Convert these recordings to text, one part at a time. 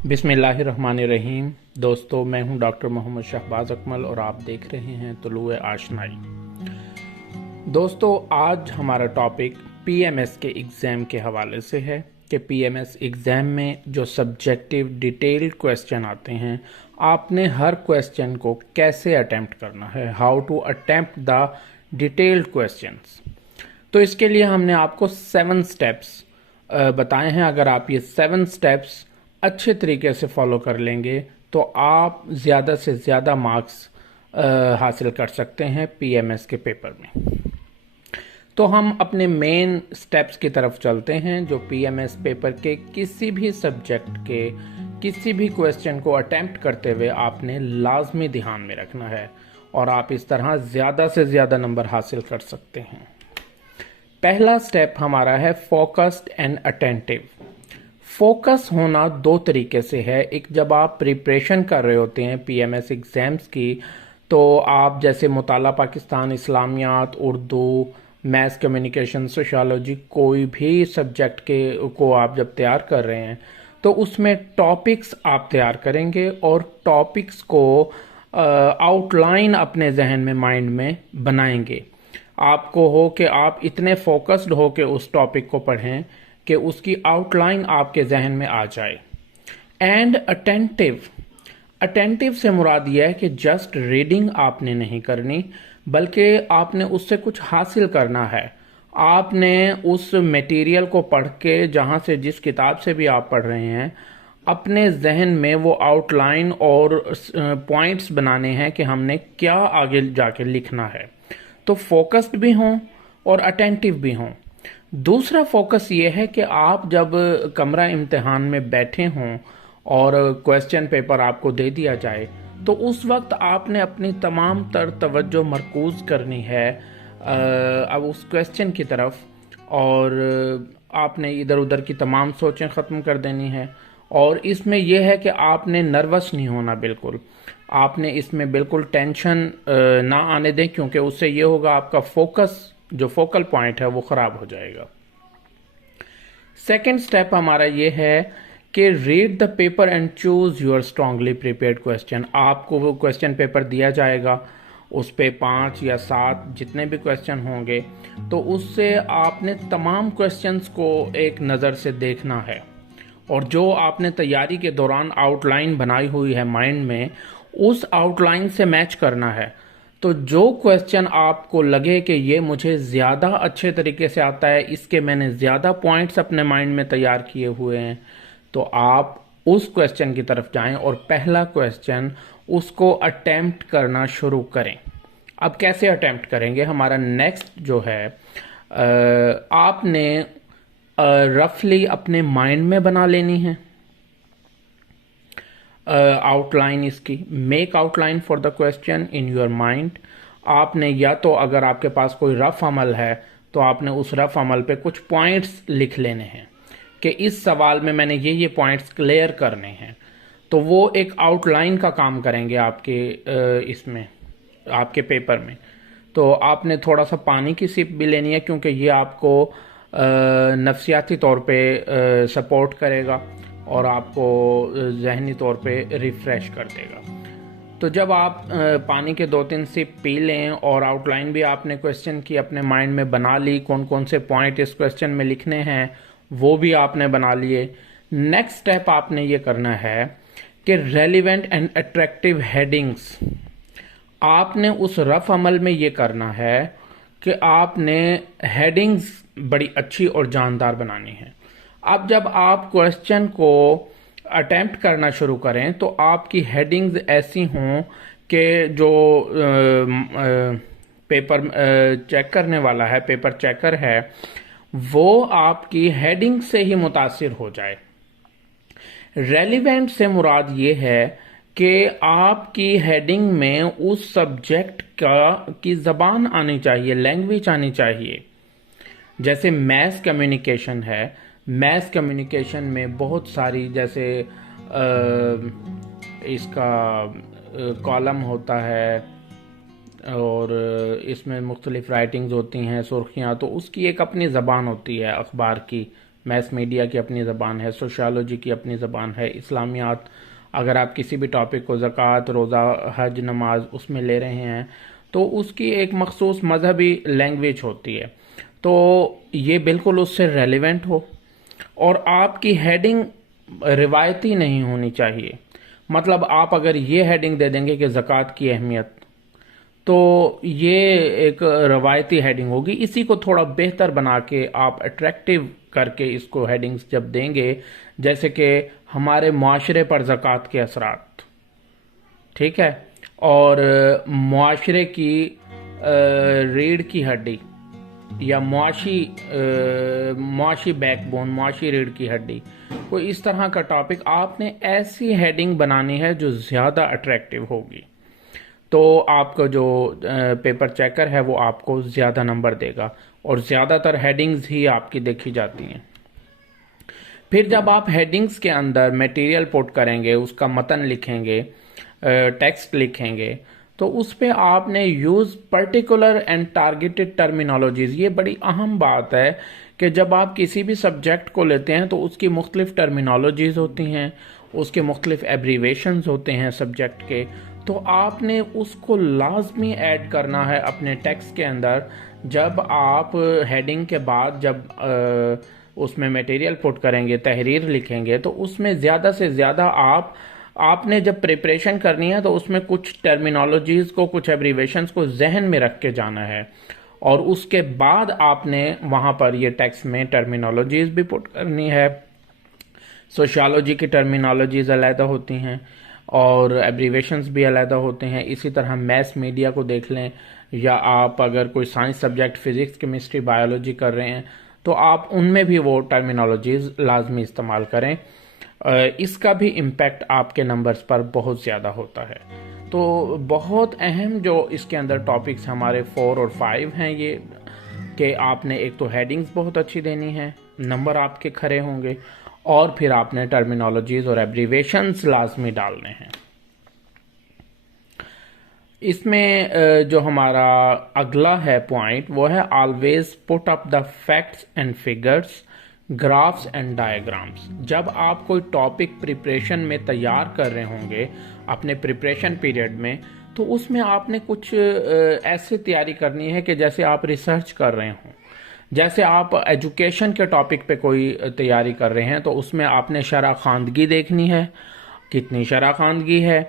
बिस्मिल्लाहिर्रहमानिर्रहीम। दोस्तों, मैं हूं डॉक्टर मोहम्मद शहबाज अकमल और आप देख रहे हैं तुलुए आशनाई। दोस्तों, आज हमारा टॉपिक पीएमएस के एग्ज़ाम के हवाले से है कि पीएमएस एग्ज़ाम में जो सब्जेक्टिव डिटेल्ड क्वेश्चन आते हैं, आपने हर क्वेश्चन को कैसे अटेम्प्ट करना है, how to attempt the detailed questions. तो इसके लिए हमने आपको 7 स्टेप्स बताए हैं। अगर आप ये 7 स्टेप्स अच्छे तरीके से फॉलो कर लेंगे तो आप ज़्यादा से ज़्यादा मार्क्स हासिल कर सकते हैं पीएमएस के पेपर में। तो हम अपने मेन स्टेप्स की तरफ चलते हैं, जो पीएमएस पेपर के किसी भी सब्जेक्ट के किसी भी क्वेश्चन को अटेम्प्ट करते हुए आपने लाजमी ध्यान में रखना है और आप इस तरह ज़्यादा से ज़्यादा नंबर हासिल कर सकते हैं। पहला स्टेप हमारा है फोकस्ड एंड अटेंटिव। फोकस होना 2 तरीके से है। एक, जब आप प्रिपरेशन कर रहे होते हैं पीएमएस एग्ज़ाम्स की, तो आप जैसे मुताला पाकिस्तान, इस्लामियात, उर्दू, मैथ्स, कम्युनिकेशन, सोशियोलॉजी, कोई भी सब्जेक्ट को आप जब तैयार कर रहे हैं तो उसमें टॉपिक्स आप तैयार करेंगे और टॉपिक्स को आउटलाइन अपने जहन में, माइंड में बनाएंगे। आपको हो कि आप इतने फोकस्ड हो के उस टॉपिक को पढ़ें कि उसकी आउटलाइन आपके जहन में आ जाए। एंड अटेंटिव से मुराद यह है कि जस्ट रीडिंग आपने नहीं करनी, बल्कि आपने उससे कुछ हासिल करना है। आपने उस मटेरियल को पढ़ के, जहाँ से, जिस किताब से भी आप पढ़ रहे हैं, अपने जहन में वो आउटलाइन और पॉइंट्स बनाने हैं कि हमने क्या आगे जाके लिखना है। तो फोकस्ड भी हों और अटेंटिव भी हों। दूसरा फोकस ये है कि आप जब कमरा इम्तिहान में बैठे हों और क्वेश्चन पेपर आपको दे दिया जाए, तो उस वक्त आपने अपनी तमाम तर तवज्जो मरकूज़ करनी है अब उस क्वेश्चन की तरफ, और आपने इधर उधर की तमाम सोचें ख़त्म कर देनी है। और इसमें यह है कि आपने नर्वस नहीं होना, बिल्कुल आपने इसमें बिल्कुल टेंशन ना आने दें, क्योंकि उससे ये होगा आपका फोकस, जो फोकल पॉइंट है, वो ख़राब हो जाएगा। सेकेंड स्टेप हमारा ये है कि read the paper and choose your strongly prepared question. आपको वो क्वेश्चन पेपर दिया जाएगा, उस पे 5 या 7 जितने भी क्वेश्चन होंगे, तो उससे आपने तमाम क्वेश्चंस को एक नज़र से देखना है और जो आपने तैयारी के दौरान आउटलाइन बनाई हुई है माइंड में, उस आउटलाइन से मैच करना है। तो जो क्वेश्चन आपको लगे कि ये मुझे ज़्यादा अच्छे तरीके से आता है, इसके मैंने ज़्यादा पॉइंट्स अपने माइंड में तैयार किए हुए हैं, तो आप उस क्वेश्चन की तरफ जाएं और पहला क्वेश्चन उसको अटेम्प्ट करना शुरू करें। अब कैसे अटेम्प्ट करेंगे? हमारा नेक्स्ट जो है, आपने रफली अपने माइंड में बना लेनी है आउटलाइन इसकी। Make outline for the question in your mind. आपने, या तो अगर आपके पास कोई रफ अमल है तो आपने उस रफ अमल पे कुछ पॉइंट्स लिख लेने हैं कि इस सवाल में मैंने ये पॉइंट्स क्लियर करने हैं, तो वो एक आउटलाइन का काम करेंगे आपके इसमें, आपके पेपर में। तो आपने थोड़ा सा पानी की सिप भी लेनी है, क्योंकि ये आपको नफसियाती तौर पे सपोर्ट करेगा और आपको जहनी तौर पे रिफ़्रेश कर देगा। तो जब आप पानी के 2-3 सिप पी लें और आउटलाइन भी आपने क्वेश्चन की अपने माइंड में बना ली, कौन कौन से पॉइंट इस क्वेश्चन में लिखने हैं वो भी आपने बना लिए, नेक्स्ट स्टेप आपने ये करना है कि रेलिवेंट एंड अट्रैक्टिव हेडिंग्स, आपने उस रफ अमल में ये करना है कि आपने हेडिंग्स बड़ी अच्छी और जानदार बनानी है। अब जब आप क्वेश्चन को अटेम्प्ट करना शुरू करें तो आपकी हेडिंग्स ऐसी हों कि जो पेपर चेक करने वाला है, पेपर चेकर है, वो आपकी हेडिंग से ही मुतासिर हो जाए। रेलिवेंट से मुराद ये है कि आपकी हेडिंग में उस सब्जेक्ट की ज़बान आनी चाहिए, लैंग्वेज आनी चाहिए। जैसे मैथ्स कम्युनिकेशन है, मैथ्स कम्युनिकेशन में बहुत सारी, जैसे इसका कॉलम होता है और इसमें मुख्तलिफ राइटिंग्स होती हैं, सुर्खियाँ, तो उसकी एक अपनी ज़बान होती है अखबार की, میس میڈیا کی اپنی زبان ہے، سوشیالوجی کی اپنی زبان ہے، اسلامیات اگر آپ کسی بھی ٹاپک کو زکوٰۃ، روزہ، حج، نماز اس میں لے رہے ہیں تو اس کی ایک مخصوص مذہبی لینگویج ہوتی ہے، تو یہ بالکل اس سے ریلیونٹ ہو، اور آپ کی ہیڈنگ روایتی نہیں ہونی چاہیے۔ مطلب آپ اگر یہ ہیڈنگ دے دیں گے کہ زکوٰۃ کی اہمیت، تو یہ ایک روایتی ہیڈنگ ہوگی۔ اسی کو تھوڑا بہتر بنا کے آپ اٹریکٹیو کر کے اس کو ہیڈنگز جب دیں گے، جیسے کہ ہمارے معاشرے پر زکوٰۃ کے اثرات، ٹھیک ہے، اور معاشرے کی ریڑھ کی ہڈی یا معاشی بیک بون، معاشی ریڑھ کی ہڈی، کوئی اس طرح کا ٹاپک آپ نے ایسی ہیڈنگ بنانی ہے جو زیادہ اٹریکٹیو ہوگی، تو آپ کا جو پیپر چیکر ہے وہ آپ کو زیادہ نمبر دے گا، اور زیادہ تر ہیڈنگز ہی آپ کی دیکھی جاتی ہیں۔ پھر جب آپ ہیڈنگز کے اندر میٹیریل پوٹ کریں گے، اس کا متن لکھیں گے، ٹیکسٹ لکھیں گے، تو اس پہ آپ نے use particular and targeted terminologies. یہ بڑی اہم بات ہے کہ جب آپ کسی بھی سبجیکٹ کو لیتے ہیں تو اس کی مختلف ٹرمینالوجیز ہوتی ہیں، اس کے مختلف ایبریویشنز ہوتے ہیں سبجیکٹ کے، تو آپ نے اس کو لازمی ایڈ کرنا ہے اپنے ٹیکسٹ کے اندر۔ جب آپ ہیڈنگ کے بعد جب اس میں میٹیریل پٹ کریں گے، تحریر لکھیں گے، تو اس میں زیادہ سے زیادہ آپ نے جب پریپریشن کرنی ہے تو اس میں کچھ ٹرمینالوجیز کو، کچھ ایبریویشنز کو ذہن میں رکھ کے جانا ہے، اور اس کے بعد آپ نے وہاں پر یہ ٹیکسٹ میں ٹرمینالوجیز بھی پٹ کرنی ہے۔ سوشیالوجی کی ٹرمینالوجیز علیحدہ ہوتی ہیں اور ایبریویشنز بھی علیحدہ ہوتے ہیں۔ اسی طرح میس میڈیا کو دیکھ لیں، یا آپ اگر کوئی science subject physics, chemistry, biology کر رہے ہیں تو آپ ان میں بھی وہ ٹرمینالوجیز لازمی استعمال کریں۔ اس کا بھی امپیکٹ آپ کے نمبرز پر بہت زیادہ ہوتا ہے۔ تو بہت اہم جو اس کے اندر ٹاپکس ہمارے 4 اور 5 ہیں، یہ کہ آپ نے ایک تو ہیڈنگز بہت اچھی دینی ہے، نمبر آپ کے کھرے ہوں گے، اور پھر آپ نے ٹرمینالوجیز اور ایبریویشنز لازمی ڈالنے ہیں۔ اس میں جو ہمارا اگلا ہے پوائنٹ، وہ ہے always put up the facts and figures, graphs and diagrams. جب آپ کوئی ٹاپک پریپریشن میں تیار کر رہے ہوں گے اپنے پریپریشن پیریڈ میں، تو اس میں آپ نے کچھ ایسے تیاری کرنی ہے کہ جیسے آپ ریسرچ کر رہے ہوں۔ جیسے آپ ایجوکیشن کے ٹاپک پہ کوئی تیاری کر رہے ہیں تو اس میں آپ نے شرح خواندگی دیکھنی ہے، کتنی شرح خواندگی ہے،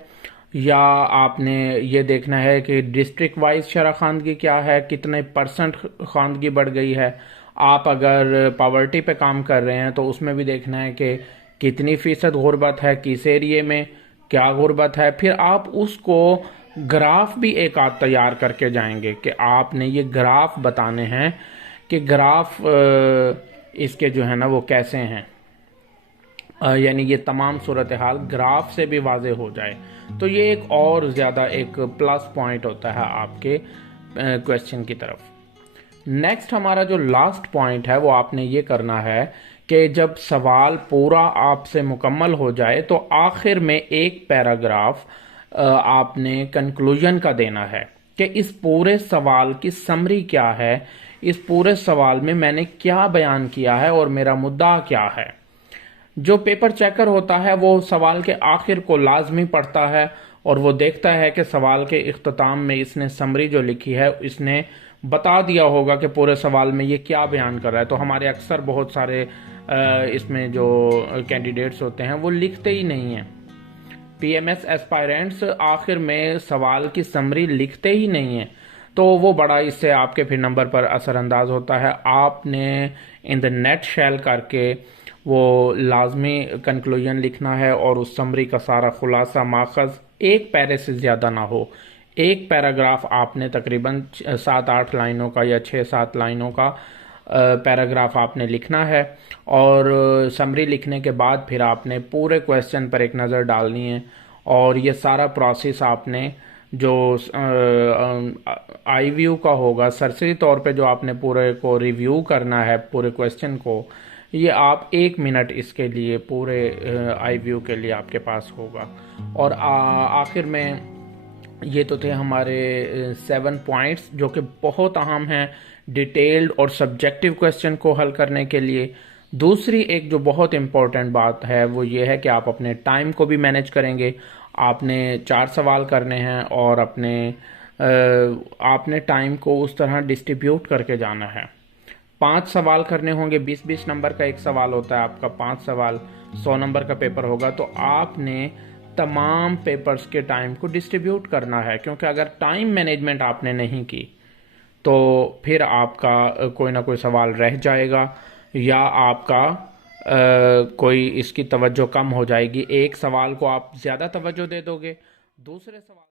یا آپ نے یہ دیکھنا ہے کہ ڈسٹرکٹ وائز شرح خواندگی کیا ہے، کتنے پرسنٹ خواندگی بڑھ گئی ہے۔ آپ اگر پاورٹی پہ کام کر رہے ہیں تو اس میں بھی دیکھنا ہے کہ کتنی فیصد غربت ہے، کس ایریے میں کیا غربت ہے۔ پھر آپ اس کو گراف بھی ایک آدھ تیار کر کے جائیں گے کہ آپ نے یہ گراف بتانے ہیں کہ گراف اس کے جو ہے نا وہ کیسے ہیں، یعنی یہ تمام صورتحال گراف سے بھی واضح ہو جائے، تو یہ ایک اور زیادہ ایک پلس پوائنٹ ہوتا ہے آپ کے کویسچن کی طرف۔ نیکسٹ ہمارا جو لاسٹ پوائنٹ ہے وہ آپ نے یہ کرنا ہے کہ جب سوال پورا آپ سے مکمل ہو جائے تو آخر میں ایک پیراگراف آپ نے کنکلوژن کا دینا ہے کہ اس پورے سوال کی سمری کیا ہے، اس پورے سوال میں میں نے کیا بیان کیا ہے اور میرا مدعا کیا ہے۔ جو پیپر چیکر ہوتا ہے وہ سوال کے آخر کو لازمی پڑھتا ہے اور وہ دیکھتا ہے کہ سوال کے اختتام میں اس نے سمری جو لکھی ہے اس نے بتا دیا ہوگا کہ پورے سوال میں یہ کیا بیان کر رہا ہے۔ تو ہمارے اکثر بہت سارے اس میں جو کینڈیڈیٹس ہوتے ہیں وہ لکھتے ہی نہیں ہیں، پی ایم ایس ایسپائرنٹس آخر میں سوال کی سمری لکھتے ہی نہیں ہیں، تو وہ بڑا اس سے آپ کے پھر نمبر پر اثر انداز ہوتا ہے۔ آپ نے ان دا نیٹ شیل کر کے وہ لازمی کنکلوژن لکھنا ہے، اور اس سمری کا سارا خلاصہ ماخذ ایک پیرے سے زیادہ نہ ہو۔ ایک پیراگراف آپ نے تقریباً 7-8 لائنوں کا یا 6-7 لائنوں کا پیراگراف آپ نے لکھنا ہے، اور سمری لکھنے کے بعد پھر آپ نے پورے کویسچن پر ایک نظر ڈالنی ہے، اور یہ سارا پروسیس آپ نے جو آئی ویو کا ہوگا، سرسری طور پہ جو آپ نے پورے کو ریویو کرنا ہے پورے کویسچن کو، یہ آپ 1 منٹ اس کے لیے پورے آئی ویو کے لیے آپ کے پاس ہوگا۔ اور آخر میں یہ تو تھے ہمارے 7 پوائنٹس جو کہ بہت اہم ہیں ڈیٹیلڈ اور سبجیکٹیو کویسچن کو حل کرنے کے لیے۔ दूसरी एक जो बहुत इम्पोर्टेंट बात है वो ये है कि आप अपने टाइम को भी मैनेज करेंगे। आपने 4 सवाल करने हैं और आपने टाइम को उस तरह डिस्ट्रीब्यूट करके जाना है। 5 सवाल करने होंगे, 20-20 नंबर का एक सवाल होता है आपका, 5 सवाल 100 नंबर का पेपर होगा। तो आपने तमाम पेपर्स के टाइम को डिस्ट्रीब्यूट करना है, क्योंकि अगर टाइम मैनेजमेंट आपने नहीं की तो फिर आपका कोई ना कोई सवाल रह जाएगा, या आपका कोई इसकी तवज्जो कम हो जाएगी। एक सवाल को आप ज़्यादा तवज्जो दे दोगे, दूसरे सवाल